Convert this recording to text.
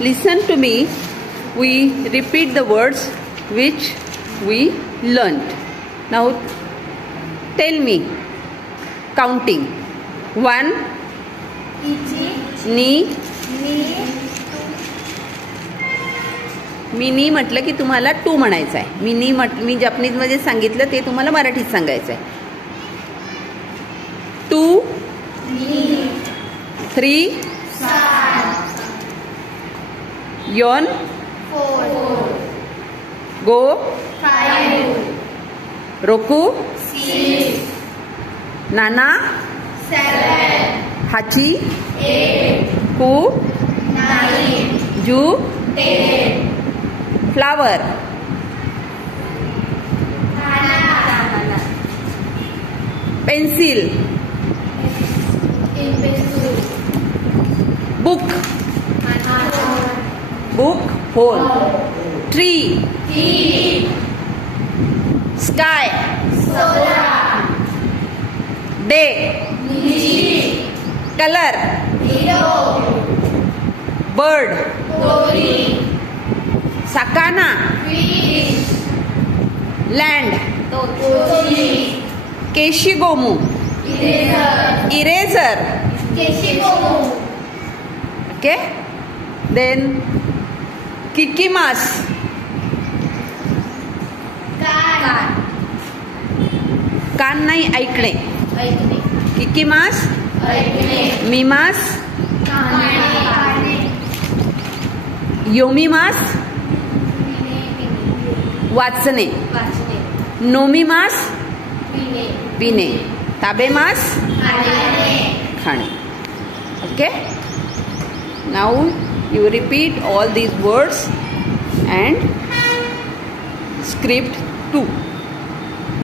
Listen to me. We repeat the words which we learnt. Now tell me counting. 1 knee mini म्हटलं की तुम्हाला 2 म्हणायचं आहे. Mini मी जपनीजमध्ये सांगितलं ते तुम्हाला मराठीत सांगायचं आहे. 2 3 yon 4 go 5 roku 6 nana 7 hachi 8 ku 9 ju 10 flower pencil book whole tree sky day color bird sakana land keshigomu eraser okay. Then kikimas कान नाही ऐकणे. किकिमास मीमास योमीमास वाचणे. नोमीमास पिणे. ताबेमास खाणे. Okay. Now you repeat all these words and script 2.